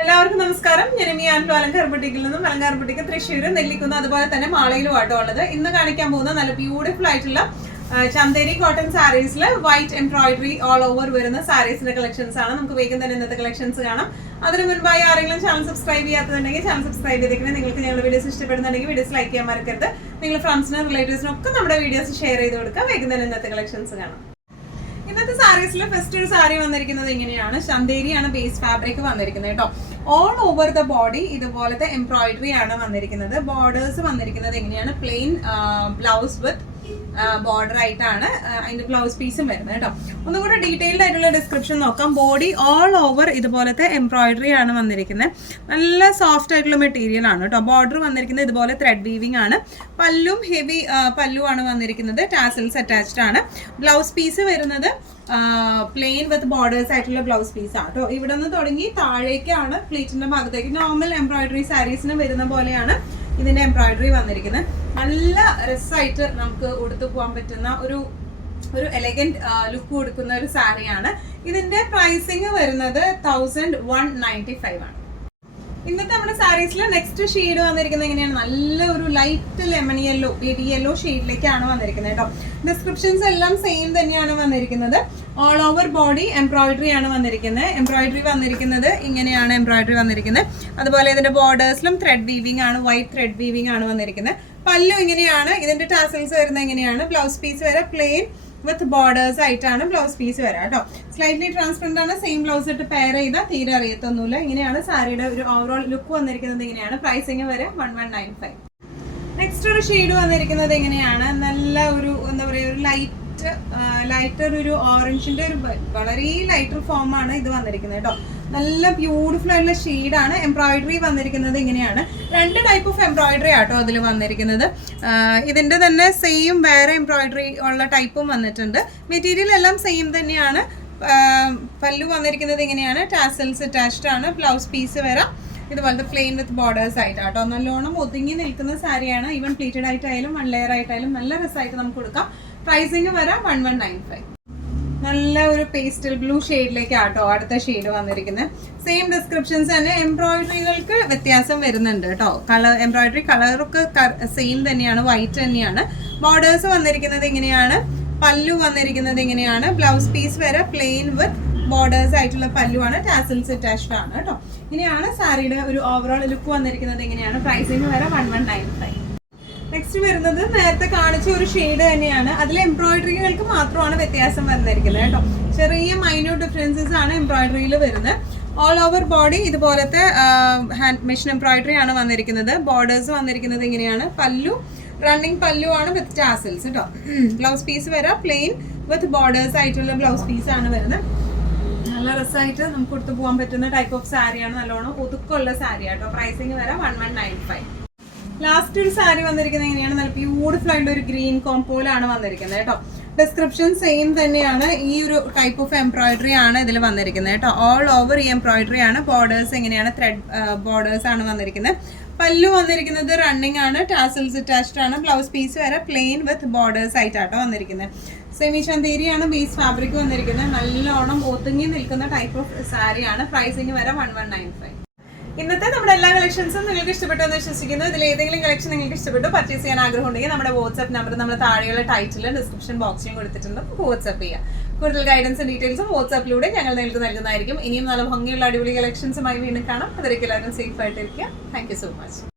എല്ലാവർക്കും നമസ്കാരം. ഞാൻ അലങ്കാർ ബുട്ടിക്കിൽ നിന്നും അലങ്കാർ ബുട്ടിക്ക് തൃശ്ശൂർ, നെല്ലിക്കുന്ന്, അതുപോലെ തന്നെ മാളയിലും ആട്ടോ ഉള്ളത്. ഇന്ന് കാണിക്കാൻ പോകുന്ന നല്ല ബ്യൂട്ടിഫുൾ ആയിട്ടുള്ള ചന്തേരി കോട്ടൺ സാരീസിൽ വൈറ്റ് എംബ്രോയിഡറി ഓൾ ഓവർ വരുന്ന സാരീസിന്റെ കളക്ഷൻസ് ആണ്. നമുക്ക് വേഗം തന്നെ ഇന്നത്തെ കളക്ഷൻസ് കാണാം. അതിന് മുൻപായി ആരെങ്കിലും ചാനൽ സബ്സ്ക്രൈബ് ചെയ്യാത്തതുണ്ടെങ്കിൽ ചാനൽ സബ്സ്ക്രൈബ് ചെയ്തേക്കുന്നത്. നിങ്ങൾക്ക് ഞങ്ങളുടെ വീഡിയോസ് ഇഷ്ടപ്പെടുന്നുണ്ടെങ്കിൽ വീഡിയോസ് ലൈക്ക് ചെയ്യാൻ മറക്കരുത്. നിങ്ങൾ ഫ്രണ്ട്സിനും റിലേറ്റീവ്സിനും ഒക്കെ നമ്മുടെ വീഡിയോസ് ഷെയർ ചെയ്ത് കൊടുക്കുക. വേഗം തന്നെ ഇന്നത്തെ കളക്ഷൻസ് കാണാം. ഇന്നത്തെ സാരീസിൽ ഫസ്റ്റ് ഒരു സാരി വന്നിരിക്കുന്നത് ഇങ്ങനെയാണ്. ചന്തേരിയാണ് ബേസ് ഫാബ്രിക് വന്നിരിക്കുന്നത് കേട്ടോ. ഓൾ ഓവർ ദ ബോഡി ഇതുപോലത്തെ എംബ്രോയിഡറി ആണ് വന്നിരിക്കുന്നത്. ബോർഡേഴ്സ് വന്നിരിക്കുന്നത് എങ്ങനെയാണ്, പ്ലെയിൻ ബ്ലൗസ് വിത്ത് ബോർഡർ ആയിട്ടാണ് അതിന്റെ ബ്ലൗസ് പീസും വരുന്നത് കേട്ടോ. ഒന്നും കൂടെ ഡീറ്റെയിൽഡ് ആയിട്ടുള്ള ഡിസ്ക്രിപ്ഷൻ നോക്കാം. ബോഡി ഓൾ ഓവർ ഇതുപോലത്തെ എംബ്രോയിഡറി ആണ് വന്നിരിക്കുന്നത്. നല്ല സോഫ്റ്റ് ആയിട്ടുള്ള മെറ്റീരിയൽ ആണ് കേട്ടോ. ബോർഡർ വന്നിരിക്കുന്നത് ഇതുപോലെ ത്രെഡ് വീവിംഗ് ആണ്. പല്ലും ഹെവി പല്ലു ആണ് വന്നിരിക്കുന്നത്. ടാസൽസ് അറ്റാച്ച്ഡ് ആണ്. ബ്ലൗസ് പീസ് വരുന്നത് പ്ലെയിൻ വിത്ത് ബോർഡേഴ്സ് ആയിട്ടുള്ള ബ്ലൗസ് പീസ് ആണ് കേട്ടോ. ഇവിടെ നിന്ന് തുടങ്ങി താഴേക്കാണ് പ്ലീറ്റിന്റെ ഭാഗത്തേക്ക് നോർമൽ എംബ്രോയിഡറി സാരീസിന് വരുന്ന പോലെയാണ് ഇതിന്റെ എംബ്രോയിഡറി വന്നിരിക്കുന്നത്. നല്ല രസമായിട്ട് നമുക്ക് ഉടുത്തു പോകാൻ പറ്റുന്ന ഒരു എലഗന്റ് ലുക്ക് കൊടുക്കുന്ന ഒരു സാരിയാണ്. ഇതിന്റെ പ്രൈസിങ് വരുന്നത് 1195 ആണ്. ഇന്നത്തെ നമ്മുടെ സാരീസിൽ നെക്സ്റ്റ് ഷെയ്ഡ് വന്നിരിക്കുന്നത് എങ്ങനെയാണ്, നല്ല ഒരു light lemon yellow, baby yellow ഷെയ്ഡിലേക്കാണ് വന്നിരിക്കുന്നത് കേട്ടോ. ഡിസ്ക്രിപ്ഷൻസ് എല്ലാം സെയിം തന്നെയാണ് വന്നിരിക്കുന്നത്. ഓൾ ഓവർ ബോഡി എംബ്രോയിഡറി ആണ് വന്നിരിക്കുന്നത്. എംബ്രോയിഡറി വന്നിരിക്കുന്നത് ഇങ്ങനെയാണ് എംബ്രോയിഡറി വന്നിരിക്കുന്നത്. അതുപോലെ ഇതിന്റെ ബോർഡേഴ്സിലും ത്രെഡ് വീവിംഗ് ആണ്, വൈറ്റ് ത്രെഡ് വീവിംഗ് ആണ് വന്നിരിക്കുന്നത്. പല്ലു ഇങ്ങനെയാണ്. ഇതിന്റെ ടാസൽസ് വരുന്നത് എങ്ങനെയാണ്, ബ്ലൗസ് പീസ് വരെ പ്ലെയിൻ വിത്ത് ബോർഡേഴ്സ് ആയിട്ടാണ് ബ്ലൗസ് പീസ് വരാം കേട്ടോ. സ്ലൈറ്റ്ലി ട്രാൻസ്പെറന്റ് ആണ്. സെയിം ബ്ലൗസ് ഇട്ട് പെയർ ചെയ്താൽ തീരെ അറിയത്തൊന്നുമില്ല. ഇങ്ങനെയാണ് സാരിയുടെ ഒരു ഓവറോൾ ലുക്ക് വന്നിരിക്കുന്നത്. ഇങ്ങനെയാണ് പ്രൈസിങ് വരെ 1195. നെക്സ്റ്റ് ഒരു ഷെയ്ഡ് വന്നിരിക്കുന്നത് എങ്ങനെയാണ്, നല്ല ഒരു എന്താ പറയുക, ഒരു ലൈറ്റർ ഒരു ഓറഞ്ചിന്റെ ഒരു വളരെ ലൈറ്റർ ഫോം ആണ് ഇത് വന്നിരിക്കുന്നത് കേട്ടോ. നല്ല ബ്യൂട്ടിഫുൾ ആയിട്ടുള്ള ഷെയ്ഡാണ്. എംബ്രോയിഡറി വന്നിരിക്കുന്നത് ഇങ്ങനെയാണ്. രണ്ട് ടൈപ്പ് ഓഫ് എംബ്രോയിഡറി ആട്ടോ അതിൽ വന്നിരിക്കുന്നത്. ഇതിന്റെ തന്നെ സെയിം വേറെ എംബ്രോയിഡറി ഉള്ള ടൈപ്പും വന്നിട്ടുണ്ട്. മെറ്റീരിയൽ എല്ലാം സെയിം തന്നെയാണ്. പല്ലു വന്നിരിക്കുന്നത് ഇങ്ങനെയാണ്. ടാസൽസ് അറ്റാച്ച്ഡ് ആണ്. ബ്ലൗസ് പീസ് വരാം ഇതുപോലത്തെ പ്ലെയിൻ വിത്ത് ബോർഡേഴ്സ് ആയിട്ടാട്ടോ. നല്ലോണം ഒതുങ്ങി നിൽക്കുന്ന സാരിയാണ്. ഈവൻ പ്ലീറ്റഡ് ആയിട്ടായാലും വൺ ലെയർ ആയിട്ടായാലും നല്ല രസമായിട്ട് നമുക്ക് കൊടുക്കാം. പ്രൈസിങ് വരാം 1195. നല്ല ഒരു പേസ്റ്റൽ ബ്ലൂ ഷെയ്ഡിലേക്ക് ആട്ടോ അടുത്ത ഷെയ്ഡ് വന്നിരിക്കുന്നത്. സെയിം ഡിസ്ക്രിപ്ഷൻസ് തന്നെ. എംബ്രോയിഡറികൾക്ക് വ്യത്യാസം വരുന്നുണ്ട് കേട്ടോ. കളർ എംബ്രോയിഡറി കളറൊക്കെ സെയിം തന്നെയാണ്, വൈറ്റ് തന്നെയാണ്. ബോർഡേഴ്സ് വന്നിരിക്കുന്നത് ഇങ്ങനെയാണ്. പല്ലു വന്നിരിക്കുന്നത് ഇങ്ങനെയാണ്. ബ്ലൗസ് പീസ് വരെ പ്ലെയിൻ വിത്ത് ബോർഡേഴ്സ് ആയിട്ടുള്ള പല്ലുവാണ്. ടാസൽസ് അറ്റാച്ച്ഡ് ആണ് കേട്ടോ. ഇങ്ങനെയാണ് സാരിയുടെ ഒരു ഓവറോൾ ലുക്ക് വന്നിരിക്കുന്നത്. ഇങ്ങനെയാണ് പ്രൈസിങ് വരെ 1195. നെക്സ്റ്റ് വരുന്നത് നേരത്തെ കാണിച്ച ഒരു ഷെയ്ഡ് തന്നെയാണ്. അതിൽ എംബ്രോയിഡറികൾക്ക് മാത്രമാണ് വ്യത്യാസം വന്നിരിക്കുന്നത് കേട്ടോ. ചെറിയ മൈന്യൂട്ട് ഡിഫറൻസസ് ആണ് എംബ്രോയിഡറിയിൽ വരുന്നത്. ഓൾ ഓവർ ബോഡി ഇതുപോലത്തെ ഹാൻഡ് മെഷീൻ എംബ്രോയിഡറി ആണ് വന്നിരിക്കുന്നത്. ബോർഡേഴ്സ് വന്നിരിക്കുന്നത് ഇങ്ങനെയാണ്. പല്ലു റണ്ണിങ് പല്ലു ആണ് വിത്ത് ടാസൽസ് കേട്ടോ. ബ്ലൗസ് പീസ് വരാം പ്ലെയിൻ വിത്ത് ബോർഡേഴ്സ് ആയിട്ടുള്ള ബ്ലൗസ് പീസ് ആണ് വരുന്നത്. നല്ല രസമായിട്ട് നമുക്ക് കൊടുത്തു പോകാൻ പറ്റുന്ന ടൈപ്പ് ഓഫ് സാരിയാണ്. നല്ലോണം ഒതുക്കമുള്ള സാരി ആട്ടോ. പ്രൈസിങ് വരാം 1195. ലാസ്റ്റ് ഒരു സാരി വന്നിരിക്കുന്നത് എങ്ങനെയാണ്, നല്ല ബ്യൂട്ടിഫുൾ ആയിട്ടുള്ള ഒരു ഗ്രീൻ കോംപോയിലാണ് വന്നിരിക്കുന്നത് കേട്ടോ. ഡിസ്ക്രിപ്ഷൻ സെയിം തന്നെയാണ്. ഈ ഒരു ടൈപ്പ് ഓഫ് എംബ്രോയിഡറി ആണ് ഇതിൽ വന്നിരിക്കുന്നത് കേട്ടോ. ഓൾ ഓവർ ഈ എംബ്രോയിഡറി ആണ്. ബോർഡേഴ്സ് എങ്ങനെയാണ്, ത്രെഡ് ബോർഡേഴ്സ് ആണ് വന്നിരിക്കുന്നത്. പല്ലു വന്നിരിക്കുന്നത് റണ്ണിങ് ആണ്. ടാസൽസ് അറ്റാച്ച്ഡ് ആണ്. ബ്ലൗസ് പീസ് വരെ പ്ലെയിൻ വിത്ത് ബോർഡേഴ്സ് ആയിട്ടാട്ടോ വന്നിരിക്കുന്നത്. സെമി ചന്തേരിയാണ് ബേസ് ഫാബ്രിക് വന്നിരിക്കുന്നത്. നല്ലോണം ഒതുങ്ങി നിൽക്കുന്ന ടൈപ്പ് ഓഫ് സാരിയാണ്. പ്രൈസിങ് വരെ 1195. ഇന്നത്തെ നമ്മുടെ എല്ലാ കളക്ഷൻസും നിങ്ങൾക്ക് ഇഷ്ടപ്പെട്ടു എന്ന് വിശ്വസിക്കുന്നു. ഇതിൽ ഏതെങ്കിലും കളക്ഷൻ നിങ്ങൾക്ക് ഇഷ്ടപ്പെട്ടു പർച്ചേസ് ചെയ്യാൻ ആഗ്രഹം ഉണ്ടെങ്കിൽ നമ്മുടെ വാട്സ്ആപ്പ് നമ്പർ നമ്മൾ താഴെയുള്ള ടൈറ്റിലും ഡിസ്ക്രിപ്ഷൻ ബോക്സിലും കൊടുത്തിട്ടുണ്ട്. വാട്സ്ആപ്പ് ചെയ്യാം. കൂടുതൽ ഗൈഡൻസും ഡീറ്റെയിൽസും വാട്സ്ആപ്പിലൂടെ ഞങ്ങൾ നിങ്ങൾക്ക് നൽകുന്നതായിരിക്കും. ഇനിയും നല്ല ഭംഗിയുള്ള അടിപൊളി കളക്ഷൻസുമായി വീണ്ടും കാണാം. അതിലേക്ക് എല്ലാവരും സേഫ് ആയിട്ടിരിക്കുക. Thank you so much.